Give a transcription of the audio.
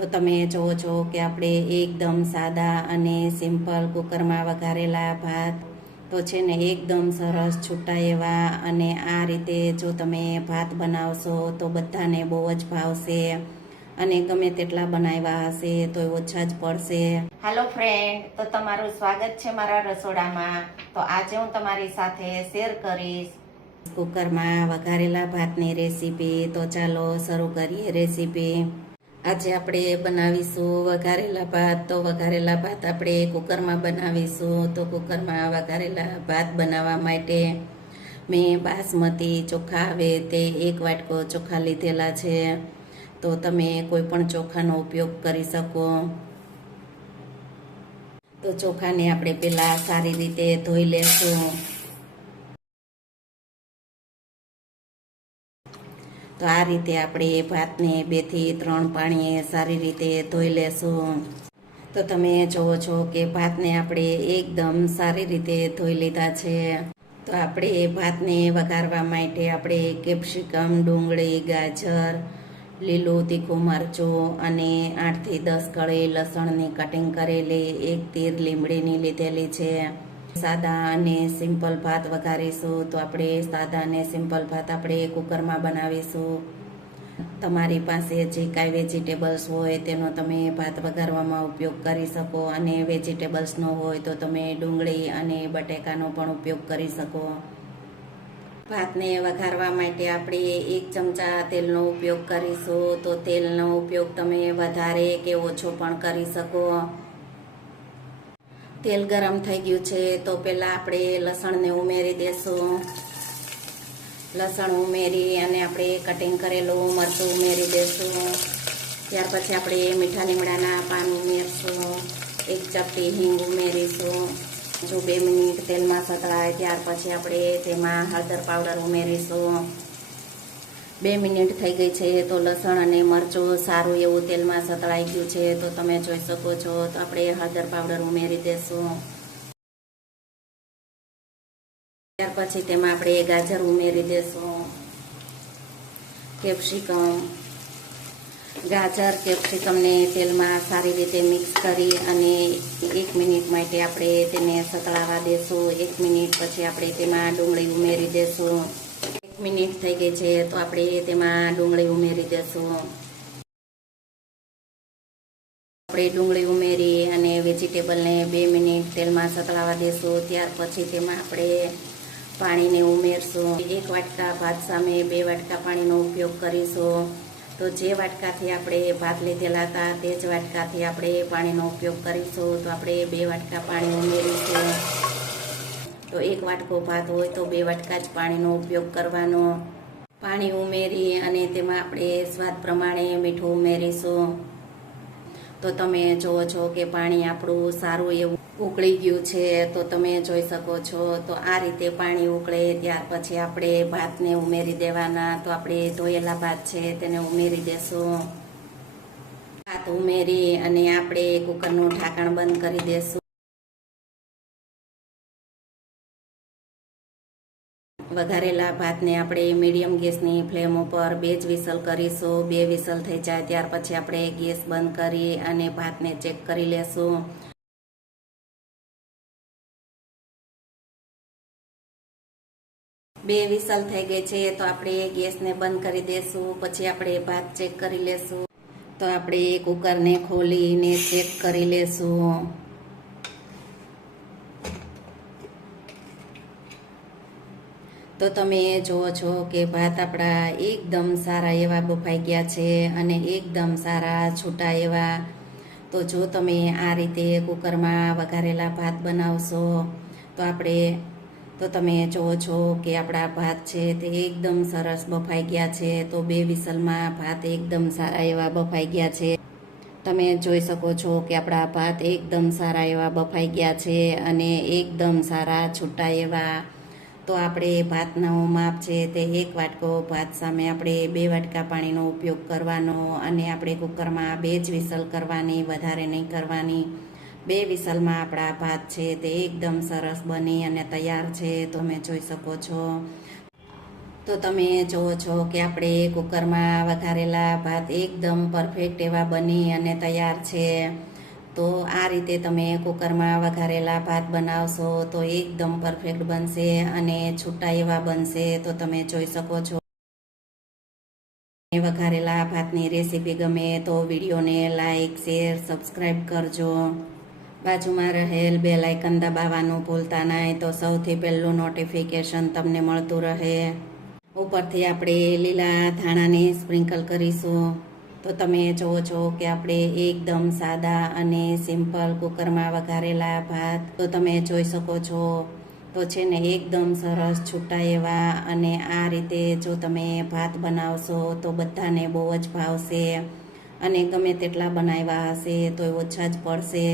તો તમે જુઓ છો કે આપણે એકદમ સાદા અને સિમ્પલ કુકરમાં વઘારેલા ભાત તો છે ને એકદમ સરસ છૂટા એવા, અને આ રીતે જો તમે ભાત બનાવશો તો બધાને બહુ જ ભાવશે, અને ગમે તેટલા બનાવ્યા હશે તો ઓછા જ પડશે. હાલો ફ્રેન્ડ, તો તમારું સ્વાગત છે મારા રસોડામાં. તો આજે હું તમારી સાથે શેર કરીશ કુકરમાં વઘારેલા ભાતની રેસીપી. તો ચાલો શરૂ કરીએ રેસીપી. આજે આપણે બનાવીશું વઘારેલા ભાત. તો વઘારેલા ભાત આપણે કુકરમાં બનાવીશું. તો કુકરમાં વઘારેલા ભાત બનાવવા માટે મેં બાસમતી ચોખા આવે તે 1 વાટકો ચોખા લીધેલા છે. તો તમે કોઈ પણ ચોખાનો ઉપયોગ કરી શકો. તો ચોખાને આપણે પહેલા સારી રીતે ધોઈ લેશું. તો આ રીતે આપણે ભાતને 2 થી 3 પાણીએ સારી રીતે ધોઈ લેશું. તો તમે જુઓ છો કે ભાતને આપણે એકદમ સારી રીતે ધોઈ લીધા છે. તો આપણે ભાતને વઘારવા માટે આપણે કેપ્સિકમ, ડુંગળી, ગાજર, લીલું તીખું મરચું અને 8 થી 10 કળી લસણની કટિંગ કરેલી, 1 તીર લીમડીની લીધેલી છે. સાદા અને સિમ્પલ ભાત વઘારીશું. તો આપણે સાદા અને સિમ્પલ ભાત આપણે કુકરમાં બનાવીશું. તમારી પાસે જે કાંઈ વેજીટેબલ્સ હોય તેનો તમે ભાત વઘારવામાં ઉપયોગ કરી શકો, અને વેજીટેબલ્સ ન હોય તો તમે ડુંગળી અને બટેકાનો પણ ઉપયોગ કરી શકો. ભાતને વઘારવા માટે આપણે 1 ચમચા તેલનો ઉપયોગ કરીશું. તો તેલનો ઉપયોગ તમે વધારે કે ઓછો પણ કરી શકો. તેલ ગરમ થઈ ગયું છે તો પહેલાં આપણે લસણને ઉમેરી દેશું. લસણ ઉમેરી અને આપણે કટિંગ કરેલું મરચું ઉમેરી દેશું. ત્યાર પછી આપણે મીઠા લીમડાના પાન ઉમેરશું. 1 ચપટી હિંગ ઉમેરીશું. જો 2 મિનિટ તેલમાં સતળાય ત્યાર પછી આપણે તેમાં હળદર પાવડર ઉમેરીશું. 2 મિનિટ થઈ ગઈ છે તો લસણ અને મરચું સારું એવું તેલમાં સતળાઈ ગયું છે. તો તમે જોઈ શકો છો. તો આપણે હળદર પાવડર ઉમેરી દેશું. ત્યાર પછી તેમાં આપણે ગાજર ઉમેરી દેશું. કેપ્સિકમ, ગાજર કેપ્સિકમને તેલમાં સારી રીતે મિક્સ કરી અને 1 મિનિટ માટે આપણે તેને સતળાવા દેશું. 1 મિનિટ પછી આપણે તેમાં ડુંગળી ઉમેરી દેશું. 1 મિનિટ થઈ ગઈ છે તો આપણે તેમાં ડુંગળી ઉમેરી દેશું. આપણે ડુંગળી ઉમેરી અને વેજીટેબલને 2 મિનિટ તેલમાં સતળાવા દેશું. ત્યાર પછી તેમાં આપણે પાણીને ઉમેરશું. 1 વાટકા ભાત સામે 2 વાટકા પાણીનો ઉપયોગ કરીશું. તો જે વાટકાથી આપણે ભાત લીધેલા હતા તે જ વાટકાથી આપણે પાણીનો ઉપયોગ કરીશું. તો આપણે 2 વાટકા પાણી ઉમેરીશું. તો 1 વાટકો ભાત હોય તો 2 વાટકા જ પાણીનો ઉપયોગ કરવાનો. પાણી ઉમેરી અને તેમાં આપણે સ્વાદ પ્રમાણે મીઠું ઉમેરીશું. તો તમે જુઓ છો કે પાણી આપણું સારું એવું ઉકળી ગયું છે. તો તમે જોઈ શકો છો. તો આ રીતે પાણી ઉકળે ત્યાર પછી આપણે ભાતને ઉમેરી દેવાના. તો આપણે ધોયેલા ભાત છે તેને ઉમેરી દેશું. ભાત ઉમેરી અને આપણે કુકરનું ઢાંકણ બંધ કરી દેશું. વઘારેલા ભાતને આપણે મીડિયમ ગેસની ફ્લેમ ઉપર 2 જ વિસલ કરીશું. 2 વિસલ થઈ જાય ત્યાર પછી આપણે ગેસ બંધ કરી અને ભાતને ચેક કરી લેશું. બે વિસલ થઈ ગઈ છે તો આપણે ગેસને બંધ કરી દેશું. પછી આપણે ભાત ચેક કરી લેશું. તો આપણે કુકરને ખોલીને ચેક કરી લેશું. તો તમે જુઓ છો કે ભાત આપણા એકદમ સારા એવા બફાઈ ગયા છે અને એકદમ સારા છૂટા એવા. તો જો તમે આ રીતે કુકરમાં વઘારેલા ભાત બનાવશો તો તમે જુઓ છો કે આપણા ભાત છે તે એકદમ સરસ બફાઈ ગયા છે. તો 2 વિસલમાં ભાત એકદમ સારા એવા બફાઈ ગયા છે. તમે જોઈ શકો છો કે આપણા ભાત એકદમ સારા એવા બફાઈ ગયા છે અને એકદમ સારા છૂટા એવા. તો આપણે ભાતનું માપ છે તે 1 વાટકો ભાત સામે આપણે 2 વાટકા પાણીનો ઉપયોગ કરવાનો, અને આપણે કુકરમાં 2 જ વિસલ કરવાની, વધારે નહીં કરવાની. 2 વિસલમાં આપણા ભાત છે તે એકદમ સરસ બની અને તૈયાર છે. તમે જોઈ શકો છો. તો તમે જુઓ છો કે આપણે કુકરમાં વઘારેલા ભાત એકદમ પરફેક્ટ એવા બની અને તૈયાર છે. તો આ રીતે તમે કુકરમાં વઘારેલા ભાત બનાવશો તો એકદમ પરફેક્ટ બનશે અને છૂટા એવા બનશે. તો તમે જોઈ શકો છો. વઘારેલા ભાતની રેસીપી ગમે તો વિડીયોને લાઈક, શેર, સબસ્ક્રાઈબ કરજો. બાજુમાં રહેલ બેલ આઇકન દબાવવાનું ભૂલતા નહીં, તો સૌથી પહેલું નોટિફિકેશન તમને મળતું રહે. ઉપરથી આપણે લીલા ધાણાને સ્પ્રિંકલ કરીશું. તો તમે જુઓ છો કે આપણે એકદમ સાદા અને સિમ્પલ કુકરમાં વઘારેલા ભાત તો તમે જોઈ શકો છો. તો છે ને એકદમ સરસ છૂટા એવા અને આ રીતે જો તમે ભાત બનાવશો તો બધાને બહુ જ ભાવશે અને ગમે તેટલા બનાવ્યા હશે તો ઓછા જ પડશે.